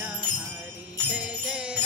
હરી જય જય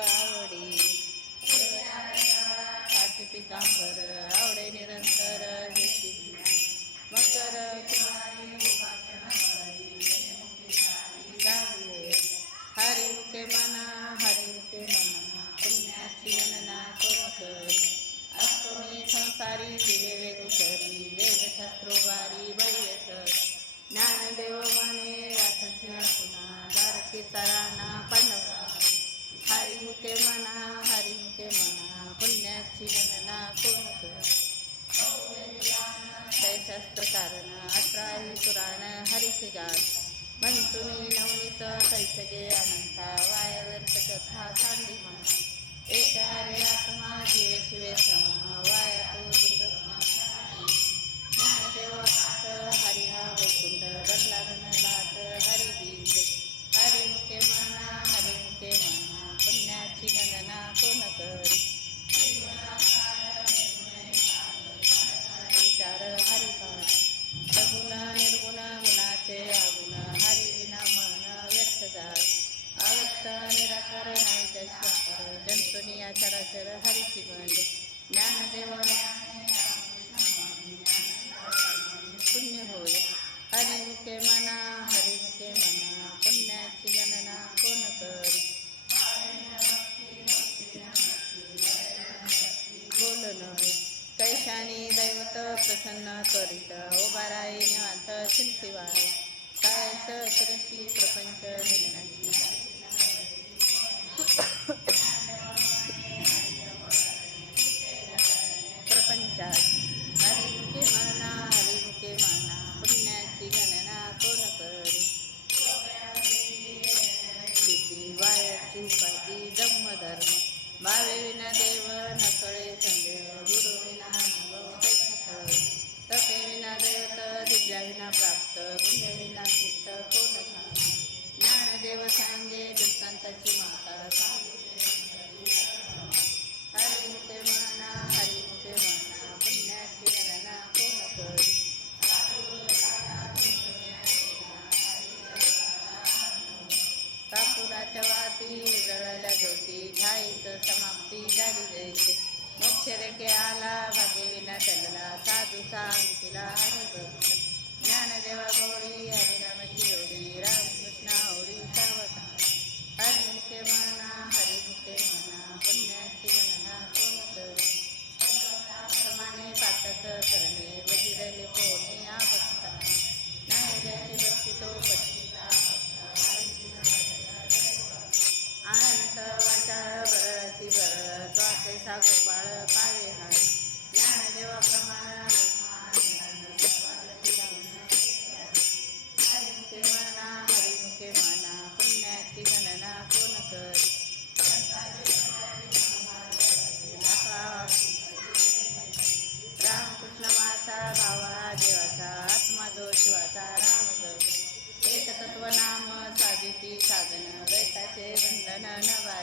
आवडी साथी पिकांबर शास्त्र कारण अठराही पुराण हरिचे गान म्हणतुनी नवनीत तैसगे अनंता वाय व्यर्थ कथा सांडी म्हणा एक आत्मा जीवे शिवे समा वाया तू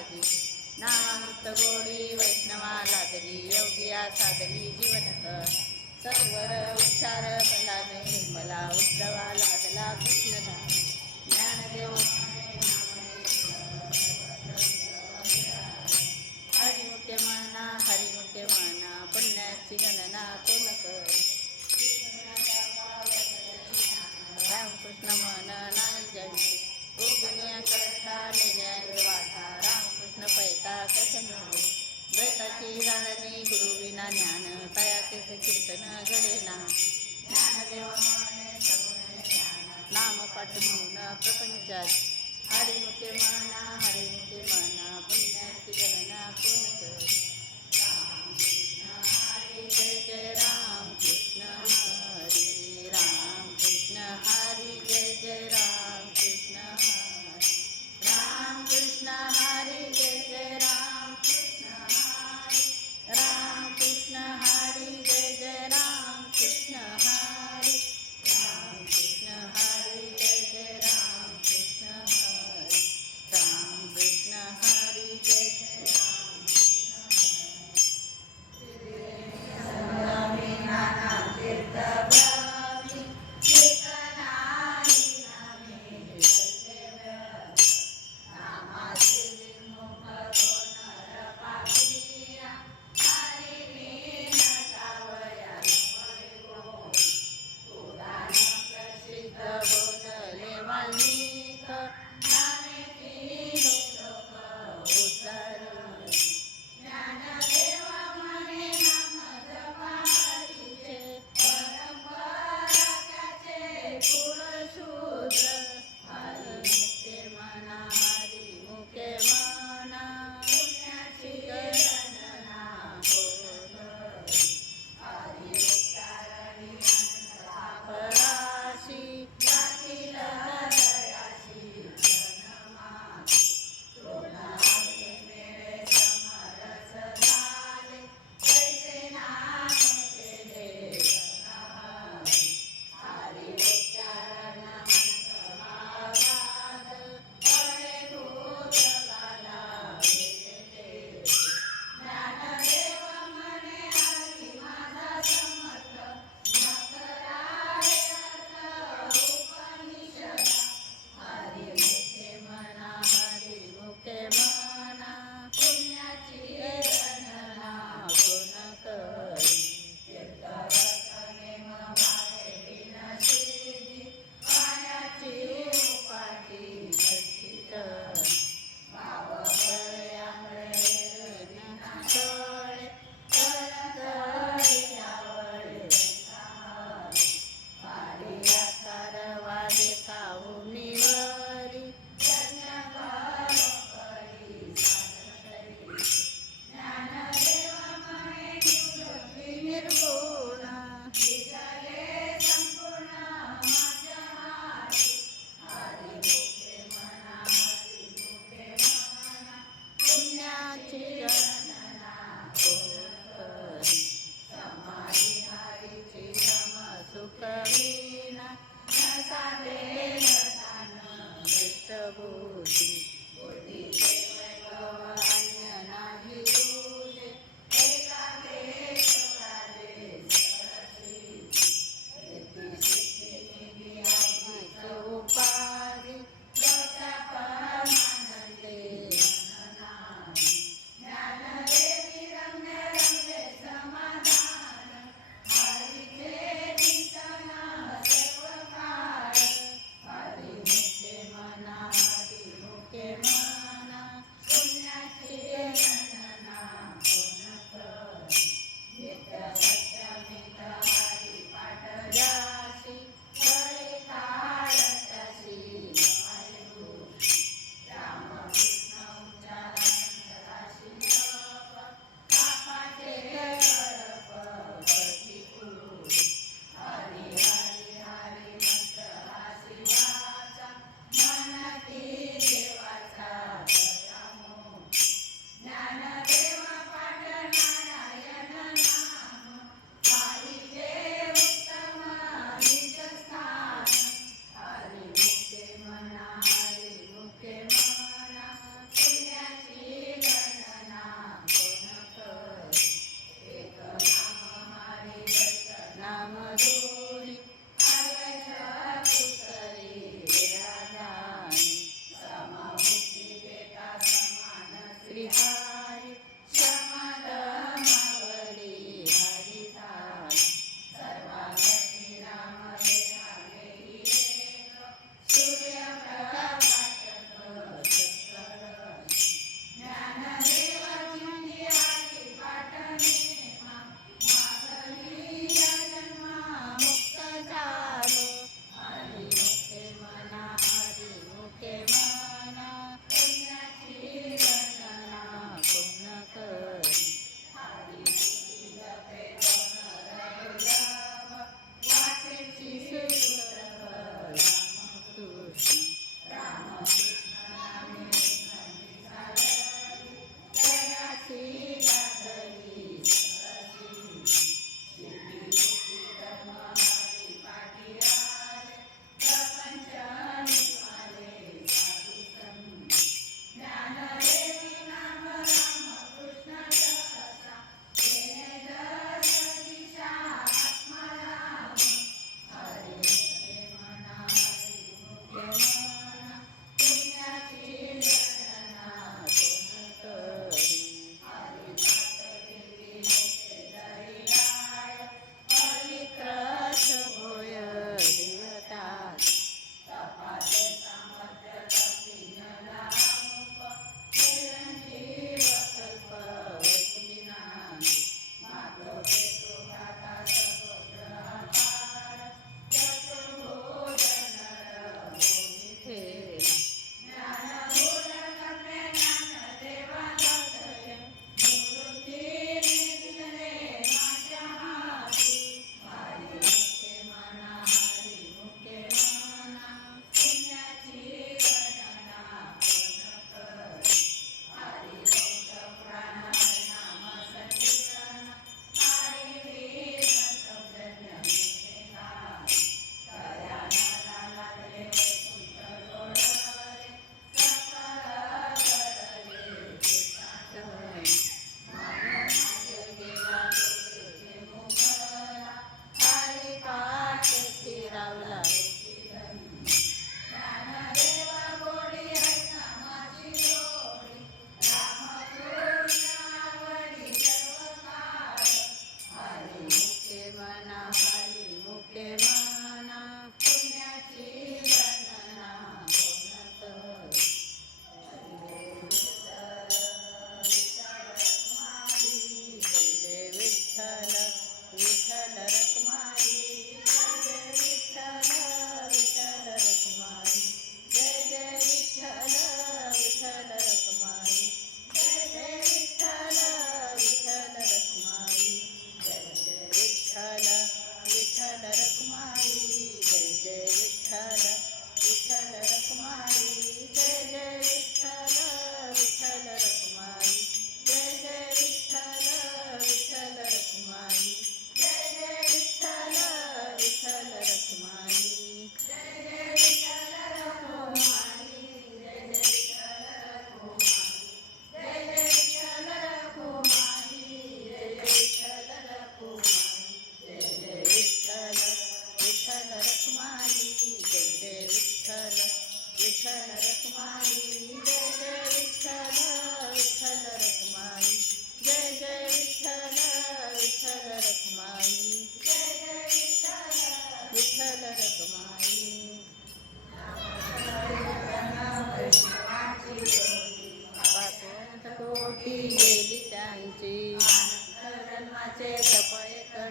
भक्त गोडी वैष्णवा लादली योगिया साधली जीवनक. सत्वर उच्चार फलाने निर्मला उद्धवा लादला कृष्णधाम ज्ञानदेव हरिमुखे म्हणा हरिमुखे म्हणा पुण्याची गणना कोण कर रामकृष्ण म्हण नाही जयंती गोपनीय करता निर्णय वाटा रामकृष्ण पैता कशनी द्वैताची जाणणी गुरु विना ज्ञान तयाचे कीर्तन घडेना ज्ञानदेव नाम पाठ म्हणून प्रपंचात. हरिमुखे म्हणा हरिमुखे म्हणा पुण्याची गणना कोण कर? जय जय राम कृष्ण हरे राम कृष्ण हरे.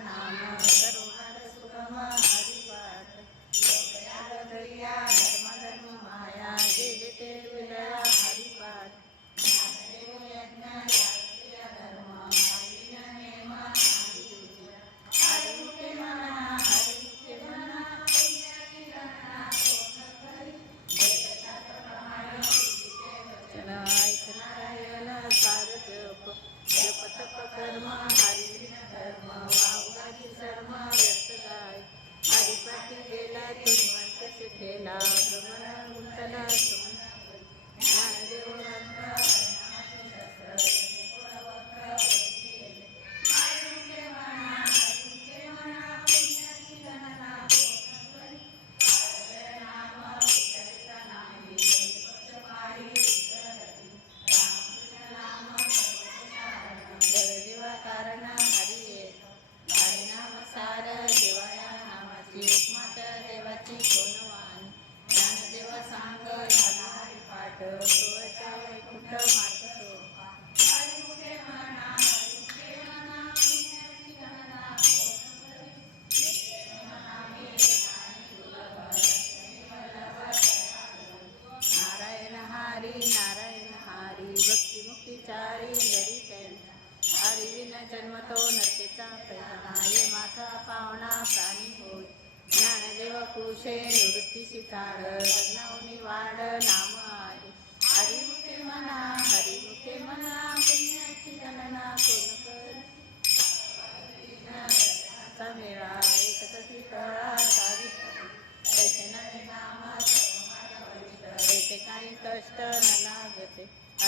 नाम ಕೇಲಾಭ್ರಮಣ ಉತ್ತಲ ನಾ ದೇವರ เจ้าในคุณเจ้าใหม่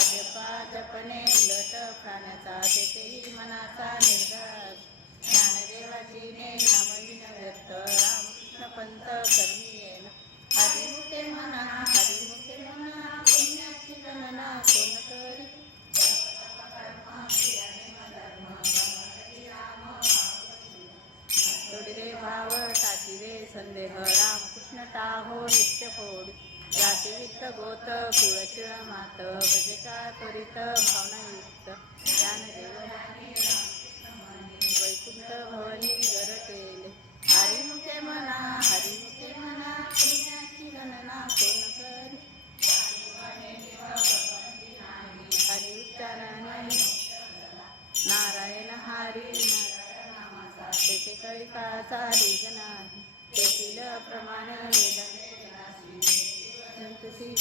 जपा जपणे लट प्राण्याचा तेथेही मनाचा निर्धार ज्ञानदेवाची ने नामविन व्यक्त रामकृष्ण पंत कर्मी हरिमुखे म्हणा हरिमुखे म्हणा पुण्याची गणना कोण करी? भाव टाकी रे संदेह. रामकृष्ण टाहो नित्य फोड. जातीवित्त गोत कुळशिळ मात भजका त्वरित भावनायुक्त ज्ञानदेव वैकुंठ भवनी गर केले हरिमुखे म्हणा हरिमुखे म्हणा पुण्याची गणना कोण करी हरि उच्चारण नारायण हरी नारायण नामाचा तेथे कळिकाचा रीग नाही तेथील प्रमाण वेद and proceed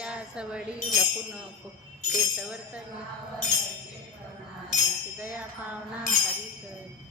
या सवडी लपू नको तीर्थवर्तन दया पावना हरी कर